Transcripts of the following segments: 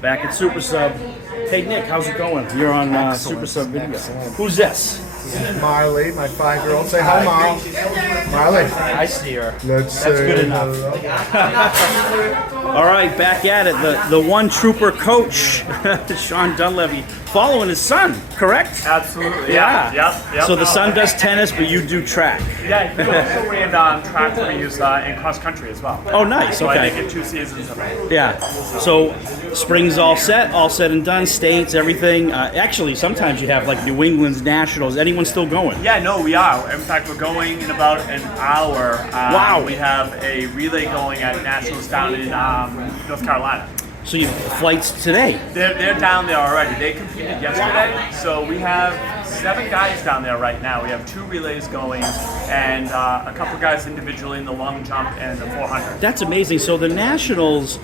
Back at Super Sub. Hey Nick, how's it going? You're on Super Sub video. Who's this? Marley, my 5-year-old. Say hi, Mom. Marley. I see her. That's good enough. All right, back at it. The one trooper coach, Sean Dunleavy, following his son, correct? Absolutely. Yeah. Yep. So the son does tennis, but you do track. Yeah, he also ran track for me in cross country as well. Oh, nice. So Okay. I did get 2 seasons of it. Yeah. So spring's all set and done. States, everything. Actually, sometimes you have like New England's nationals. Anyone still going? Yeah, no, we are. In fact, we're going in about an hour. Wow. We have a relay going at nationals down in North Carolina. So you flights today? They're down there already. They competed yesterday, so we have 7 guys down there right now. We have 2 relays going, and a couple guys individually in the long jump and the 400. That's amazing. So the nationals,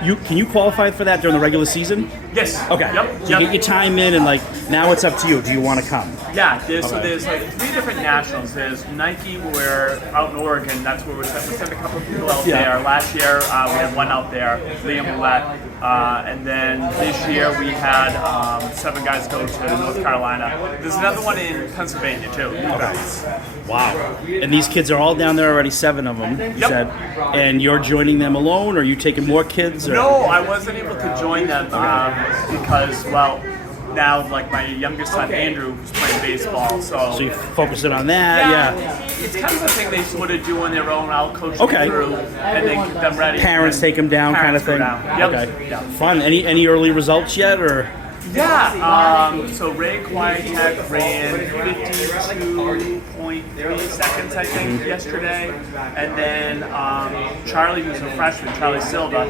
can you qualify for that during the regular season? Yes. Okay. Yep. So you get your time in, and like now it's up to you. Do you want to come? Yeah. There's like 3 different nationals. There's Nike, we're out in Oregon. That's where we sent a couple of people out there. Last year we had 1 out there, Liam Roulette. And then this year we had 7 guys go to North Carolina. There's another one in Pennsylvania too. Wow. And these kids are all down there already, 7 of them, you said. And you're joining them alone, or are you taking more kids? Or? No, I wasn't able to join them because, well, now like my youngest son Andrew who's playing baseball, so you focus it on that. Yeah. It's kind of the thing they sort of do on their own. I'll coach them through and then get them ready. Parents take them down, kind of thing. Yep. Okay. Yep. Fun. Any early results yet, or? Yeah. So Ray Quietech ran 52.3 seconds, I think, yesterday, and then Charlie, who's a freshman, Charlie Silva,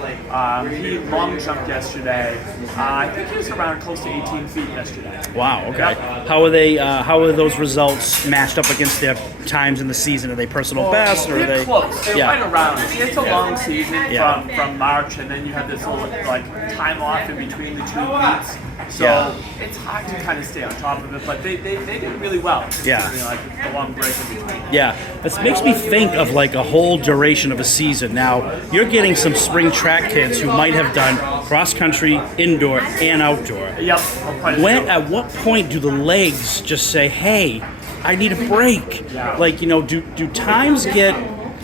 he long jumped yesterday. I think he was around close to 18 feet yesterday. Wow. Okay. Yep. How are they? How are those results matched up against their times in the season? Are they personal best, or are They're they close? They're right around. It's a long season from March, and then you have this little like time off in between the 2 meets. So it's hard to kind of stay on top of it, but they did really well. Yeah. Like the long break in between. Yeah, it makes me think of like a whole duration of a season. Now, you're getting some spring track kids who might have done cross country, indoor, and outdoor. Yep. At what point do the legs just say, hey, I need a break? Yeah. Like, do times get,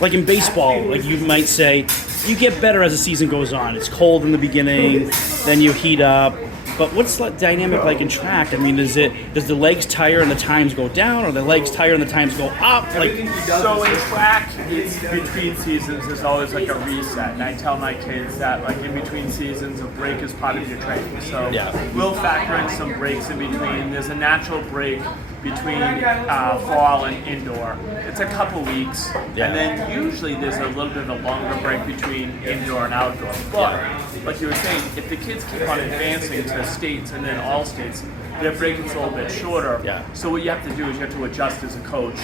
like in baseball, like you might say, you get better as the season goes on. It's cold in the beginning, then you heat up. But what's the dynamic like in track? I mean, does the legs tire and the times go down, or the legs tire and the times go up? Like, so in track, it's between seasons. There's always like a reset, and I tell my kids that like in between seasons, a break is part of your training. So we'll factor in some breaks in between. There's a natural break between fall and indoor. It's a couple weeks, and then usually there's a little bit of a longer break between indoor and outdoor. But like you were saying, if the kids keep on advancing to states and then all states, their break is a little bit shorter. Yeah. So what you have to do is you have to adjust as a coach,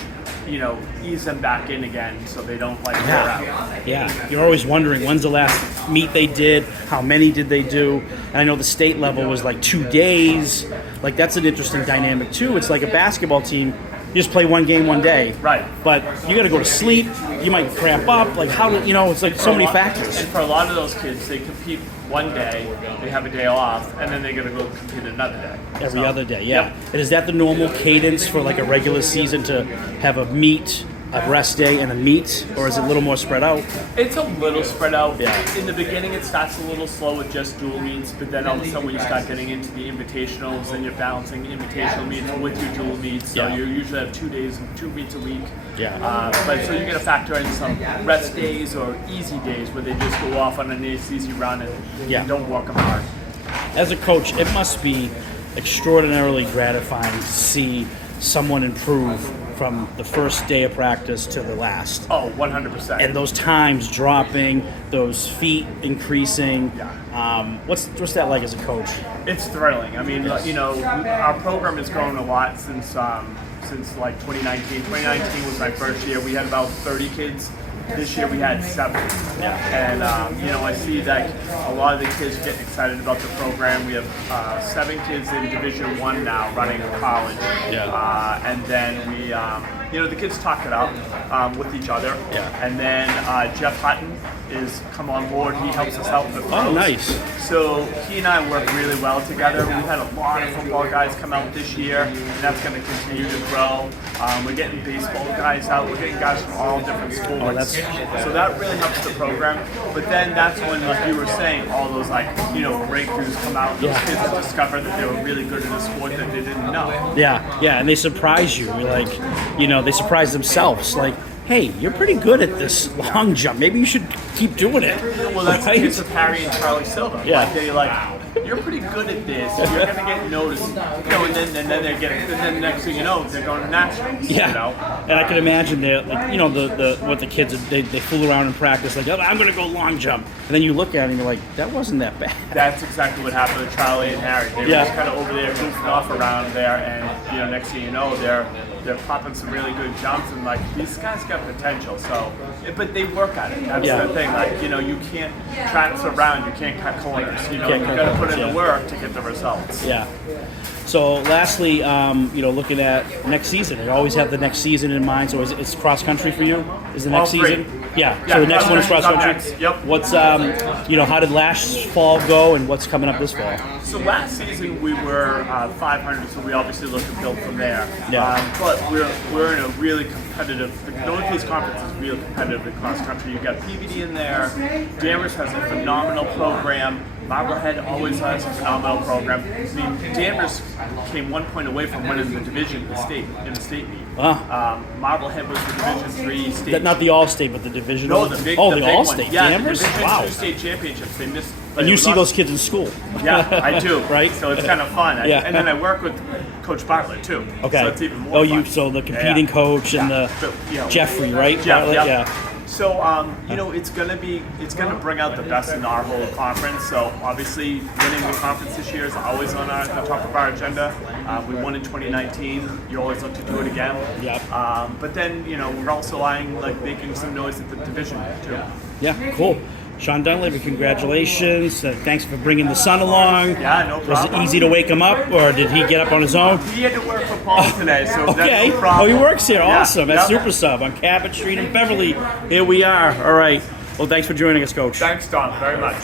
ease them back in again so they don't like wear out. Yeah, you're always wondering when's the last meet they did, how many did they do, and I know the state level was like 2 days. Like that's an interesting dynamic too. It's like a basketball team. You just play one game one day. Right. But you got to go to sleep. You might cramp up. Like how do it's like so many factors. And for a lot of those kids, they compete one day, they have a day off, and then they're going to go compete another day. Every other day, yeah. And is that the normal cadence for like a regular season to have a meet, a rest day, and a meet, or is it a little more spread out? It's a little spread out. Yeah. In the beginning, it starts a little slow with just dual meets, but then all of a sudden when you start getting into the invitationals, then you're balancing invitational meets with your dual meets. So you usually have 2 days, 2 meets a week. Yeah. But so you're going to factor in some rest days or easy days where they just go off on a nice easy run and don't work them hard. As a coach, it must be extraordinarily gratifying to see someone improve from the first day of practice to the last. Oh, 100%. And those times dropping, those feet increasing. What's that like as a coach? It's thrilling. I mean, our program has grown a lot since like 2019. 2019 was my first year. We had about 30 kids This year we had 7. And I see that a lot of the kids are getting excited about the program. We have 7 kids in Division 1 now running college. And then we, the kids talk it up with each other. And then Jeff Hutton is come on board. He helps us out with Oh, nice. So he and I work really well together. We've had a lot of football guys come out this year, and that's going to continue to grow. We're getting baseball guys out. We're getting guys from all different sports. So that really helps the program. But then that's when, like you were saying, all those breakthroughs come out. Those kids have discovered that they were really good at a sport that they didn't know. Yeah, and they surprise you. You're like, they surprise themselves. Like, hey, you're pretty good at this long jump. Maybe you should keep doing it. Well, that's the case with Harry and Charlie Silva. Like, you're pretty good at this. You're going to get noticed. And then they get. And then next thing you know, they're going to nationals. And I can imagine what the kids they fool around in practice, like, oh, I'm going to go long jump, and then you look at it and you're like, that wasn't that bad. That's exactly what happened with Charlie and Harry. They were just kind of over there goofing off around there, and next thing you know, they're popping some really good jumps, and like these guys got potential. So, but they work at it. That's the thing. Like you can't practice around. You can't cut corners. You got to put in the work to get the results. So lastly, looking at next season, you always have the next season in mind. So it's cross country for you? Is the next season? So the next one is cross country. Yep. What's how did last fall go, and what's coming up this fall? So last season we were 500, so we obviously look to build from there. But we're in a really competitive. The Northeast Conference is really competitive in cross country. You got PVD in there. Danvers has a phenomenal program. Marblehead always has a phenomenal program. I mean, Danvers came 1 point away from winning the division in the state meet. Marblehead was the Division 3 state. Not the All-State, but the Division. No, the big All-State. One. Yeah, Danvers. the Division Wow. 2 state championships. They missed. And you see those kids in school. Yeah, I do. Right? So it's kind of fun. And then I work with Coach Bartlett too. Okay. So it's even more fun. So the competing coach and the Jeffrey, right? Bartlett, So it's gonna bring out the best in our whole conference. So obviously, winning the conference this year is always on the top of our agenda. We won in 2019. You always look to do it again. But then we're also eyeing making some noise at the division too. Yeah, cool. Sean Dunleavy, congratulations. Thanks for bringing the son along. Yeah, no problem. Was it easy to wake him up, or did he get up on his own? He had to work for Paul today, so okay. That's no problem. Oh, he works here. Yeah. Awesome. That's Super Sub on Cabot Street in Beverly. Here we are. All right. Well, thanks for joining us, Coach. Thanks, Don, very much.